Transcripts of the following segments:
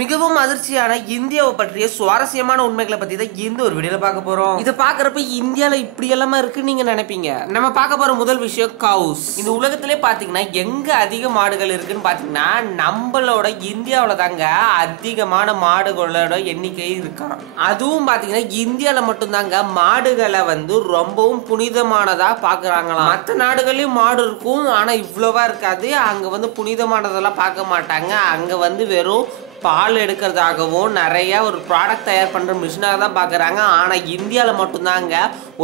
மிகவும் அதிர்ச்சியான இந்தியாவை பற்றிய சுவாரஸ்யமான உண்மைகளை பத்தி தான் இந்த ஒரு வீடியோல பார்க்க போறோம். இதை பாக்குறப்ப இந்தியால இப்படி எல்லாமே இருக்குன்னு நீங்க நினைப்பீங்க. நம்ம பார்க்க போற முதல் விஷயம் கவுஸ். இந்த உலகத்திலே பாத்தீங்கன்னா எங்க அதிக மாடுகள் இருக்குன்னு பாத்தீங்கன்னா நம்மளோட இந்தியாவில தாங்க அதிகமான மாடுகளோட எண்ணிக்கை இருக்கான். அதுவும் பாத்தீங்கன்னா இந்தியால மட்டும்தாங்க மாடுகளை வந்து ரொம்பவும் புனிதமானதா பாக்குறாங்களாம். மற்ற நாடுகளையும் மாடு இருக்கும், ஆனா இவ்வளவா இருக்காது. அங்க வந்து புனிதமானதெல்லாம் பார்க்க மாட்டாங்க. அங்க வந்து வெறும் பால் எடுக்கிறதாகவும் நிறைய ஒரு ப்ராடக்ட் தயார் பண்ணுற மிஷினாக தான் பார்க்குறாங்க. ஆனால் இந்தியாவில் மட்டும்தாங்க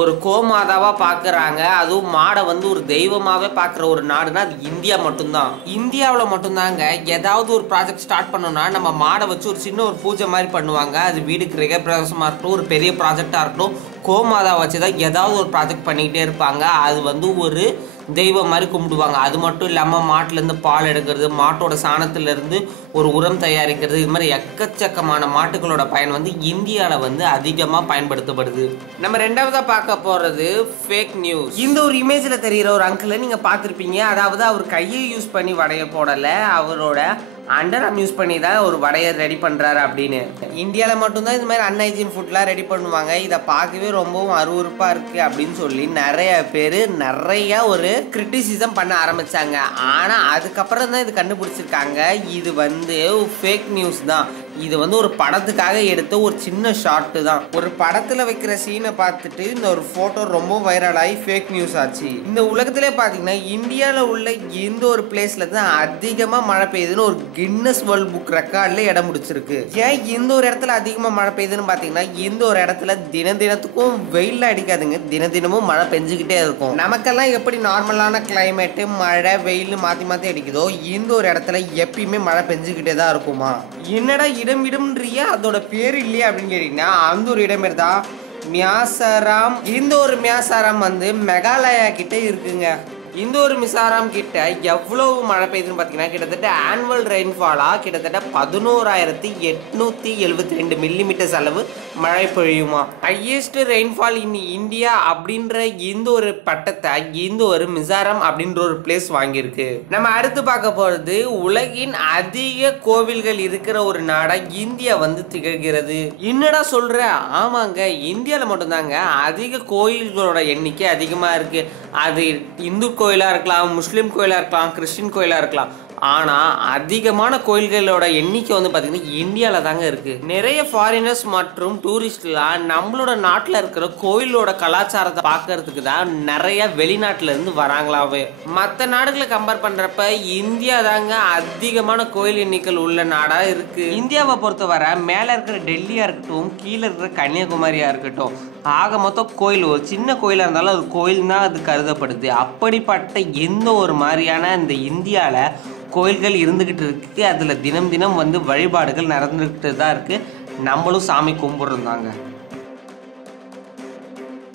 ஒரு கோமாதாவாக பார்க்குறாங்க. அதுவும் மாடை வந்து ஒரு தெய்வமாகவே பார்க்குற ஒரு நாடுனா அது இந்தியா மட்டும்தான். இந்தியாவில் மட்டும்தாங்க ஏதாவது ஒரு ப்ராஜெக்ட் ஸ்டார்ட் பண்ணோம்னா நம்ம மாடை வச்சு ஒரு சின்ன ஒரு பூஜை மாதிரி பண்ணுவாங்க. அது வீடு கிரகப்பிரவேசமாக இருக்கட்டும், ஒரு பெரிய ப்ராஜெக்டாக இருக்கட்டும், கோமாதா வச்சு தான் ஏதாவது ஒரு ப்ராஜெக்ட் பண்ணிக்கிட்டே இருப்பாங்க. அது வந்து ஒரு தெய்வம் மாதிரி கும்பிடுவாங்க. அது மட்டும் இல்லாமல் மாட்டிலேருந்து பால் எடுக்கிறது, மாட்டோட சாணத்திலேருந்து ஒரு உரம் தயாரிக்கிறது, இது மாதிரி எக்கச்சக்கமான மாட்டுகளோட பயன் வந்து இந்தியாவில் வந்து அதிகமாக பயன்படுத்தப்படுது. நம்ம ரெண்டாவதாக பார்க்க போகிறது ஃபேக் நியூஸ். இந்த ஒரு இமேஜில் தெரிகிற ஒரு அங்கிளை நீங்கள் பார்த்துருப்பீங்க. அதாவது அவர் கையை யூஸ் பண்ணி வடைய போடலை, அவரோட அண்டர்ஆர்ம் யூஸ் பண்ணி தான் ஒரு வடையை ரெடி பண்ணுறாரு அப்படின்னு. இந்தியாவில் மட்டும்தான் இந்த மாதிரி அன்ஹைஜீன் ஃபுட்லாம் ரெடி பண்ணுவாங்க. இதை பார்க்கவே ரொம்பவும் அருவருப்பாக இருக்குது அப்படின்னு சொல்லி நிறைய பேர் நிறைய ஒரு கிரிட்டிசிசம் பண்ண ஆரம்பித்தாங்க. ஆனால் அதுக்கப்புறம் தான் இது கண்டுபிடிச்சிருக்காங்க, இது வந்து ஃபேக் நியூஸ் தான். இது வந்து ஒரு படத்துக்காக எடுத்த ஒரு சின்ன ஷார்ட்டு தான். ஒரு படத்தில் வைக்கிற சீனை பார்த்துட்டு இந்த ஒரு ஃபோட்டோ ரொம்ப வைரலாகி ஃபேக் நியூஸ் ஆச்சு. இந்த உலகத்திலே பார்த்தீங்கன்னா இந்தியாவில் உள்ள இந்த ஒரு பிளேஸில் தான் அதிகமாக மழை பெய்யுதுன்னு ஒரு கின்னஸ் வேர்ல்ட் புக் ரெக்கார்டில் இடம் முடிச்சிருக்கு. ஏன் இந்த ஒரு இடத்துல அதிகமாக மழை பெய்யுதுன்னு பார்த்தீங்கன்னா இந்த ஒரு இடத்துல தினத்துக்கும் வெயில் அடிக்காதுங்க, தினமும் மழை பெஞ்சுக்கிட்டே இருக்கும். நமக்கெல்லாம் எப்படி நார்மலான கிளைமேட்டு மழை வெயில் மாற்றி அடிக்குதோ இந்த ஒரு இடத்துல எப்பயுமே மழை பெஞ்சுக்கிட்டே தான் இருக்குமா. என்னடா இடம்ன்றியா அதோட பேர் இல்லையா அப்படின்னு கேட்டீங்கன்னா அந்த ஒரு இடம் பேர் தான் மியாசாராம். இந்த ஒரு மியாசாராம் வந்து மெகாலயா கிட்ட இருக்குங்க. இந்த ஒரு மிசாராம் கிட்ட எவ்வளவு மழை பெய்யுதுன்னு பார்த்தீங்கன்னா கிட்டத்தட்ட ஆனுவல் ரெயின்ஃபாலாக கிட்டத்தட்ட 11,872 மில்லிமீட்டர்ஸ் அளவு மழை பொழியுமா. ஹையஸ்ட் ரெயின்ஃபால் இன் இந்தியா அப்படின்ற இந்த ஒரு பட்டத்தை இந்த ஒரு மிசாரம் அப்படின்ற ஒரு பிளேஸ் வாங்கியிருக்கு. நம்ம அடுத்து பார்க்க போகிறது உலகின் அதிக கோவில்கள் இருக்கிற ஒரு நாடாக இந்தியா வந்து திகழ்கிறது. என்னடா சொல்ற? ஆமாங்க, இந்தியாவில் மட்டும்தாங்க அதிக கோயில்களோட எண்ணிக்கை அதிகமாக இருக்கு. அது இந்து கோயிலாக இருக்கலாம், முஸ்லீம் கோயிலாக இருக்கலாம், கிறிஸ்டின் கோயிலாக இருக்கலாம். ஆனால் அதிகமான கோயில்களோட எண்ணிக்கை வந்து பார்த்திங்கன்னா இந்தியாவில் தாங்க இருக்குது. நிறைய ஃபாரினர்ஸ் மற்றும் டூரிஸ்ட்லாம் நம்மளோட நாட்டில் இருக்கிற கோயிலோட கலாச்சாரத்தை பார்க்கறதுக்கு தான் நிறைய வெளிநாட்டிலேருந்து வராங்களாவே. மற்ற நாடுகளை கம்பேர் பண்ணுறப்ப இந்தியா தாங்க அதிகமான கோயில் எண்ணிக்கை உள்ள நாடாக இருக்குது. இந்தியாவை பொறுத்தவரை மேலே இருக்கிற டெல்லியாக இருக்கட்டும், கீழே இருக்கிற கன்னியாகுமரியாக இருக்கட்டும், ஆக மொத்தம் கோயில் ஒரு சின்ன கோயிலாக இருந்தாலும் அது கோயில் தான் அது கருதப்படுது. அப்படிப்பட்ட எந்த ஒரு மாதிரியான இந்த இந்தியாவில் கோயில்கள் இருந்துக்கிட்டு இருக்கு. அதில் தினம் வந்து வழிபாடுகள் நடந்துக்கிட்டு தான் இருக்குது. நம்மளும் சாமி கும்பிட்றோந்தாங்க.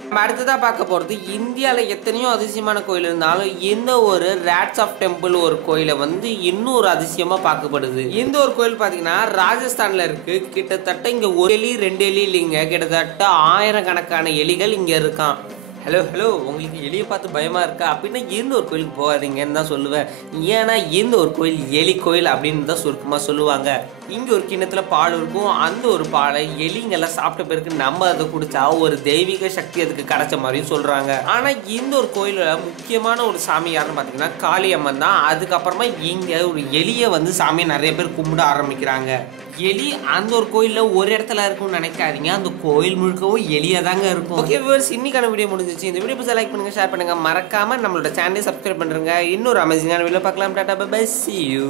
நம்ம அடுத்ததாக பார்க்க போகிறது இந்தியாவில் எத்தனையோ அதிசயமான கோயில் இருந்தாலும் இந்த ஒரு ராட்ஸ் ஆஃப் டெம்பிள் ஒரு கோயிலை வந்து இன்னும் ஒரு அதிசயமாக பார்க்கப்படுது. இந்த ஒரு கோயில் பார்த்தீங்கன்னா ராஜஸ்தானில் இருக்குது. கிட்டத்தட்ட இங்கே ஒரு எலி 2 எலி இல்லைங்க, கிட்டத்தட்ட 1000கணக்கான எலிகள் இங்கே இருக்கான். ஹலோ உங்களுக்கு எலியை பார்த்து பயமாக இருக்கா அப்படின்னா இந்த ஒரு கோயிலுக்கு போகாதீங்கன்னு தான் சொல்லுவேன். ஏன்னா இந்த ஒரு கோயில் எலி கோயில் அப்படின்னு தான் சுருக்கமாக சொல்லுவாங்க. இங்கே ஒரு கிண்ணத்தில் பால் இருக்கும். அந்த ஒரு பாலை எலிங்கெல்லாம் சாப்பிட்ட பிறகு நம்ம அதை குடிச்சா ஒரு தெய்வீக சக்தி அதுக்கு கிடைச்ச மாதிரியும் சொல்கிறாங்க. ஆனால் இந்த ஒரு கோயிலில் முக்கியமான ஒரு சாமி யாருன்னு பார்த்தீங்கன்னா காளியம்மன் தான். அதுக்கப்புறமா இங்கே ஒரு எலியை வந்து சாமியை நிறைய பேர் கும்பிட ஆரம்பிக்கிறாங்க. எலி அந்த ஒரு கோயிலில் ஒரு இடத்துல இருக்கும்னு நினைக்காதீங்க, அந்த கோயில் முழுக்கவும் எலியாக தாங்க இருக்கும். ஓகே வியூவர்ஸ், இன்னைக்கான வீடியோ முடிஞ்சிச்சு. இந்த வீடியோ பிடிச்சா லைக் பண்ணுங்கள், ஷேர் பண்ணுங்கள், மறக்காமல் நம்மளோட சேனலை சப்ஸ்கிரைப் பண்ணுறேங்க. இன்னொரு அமேசிங்கான வீடியோ பார்க்கலாம். டாடா பை பை, see you.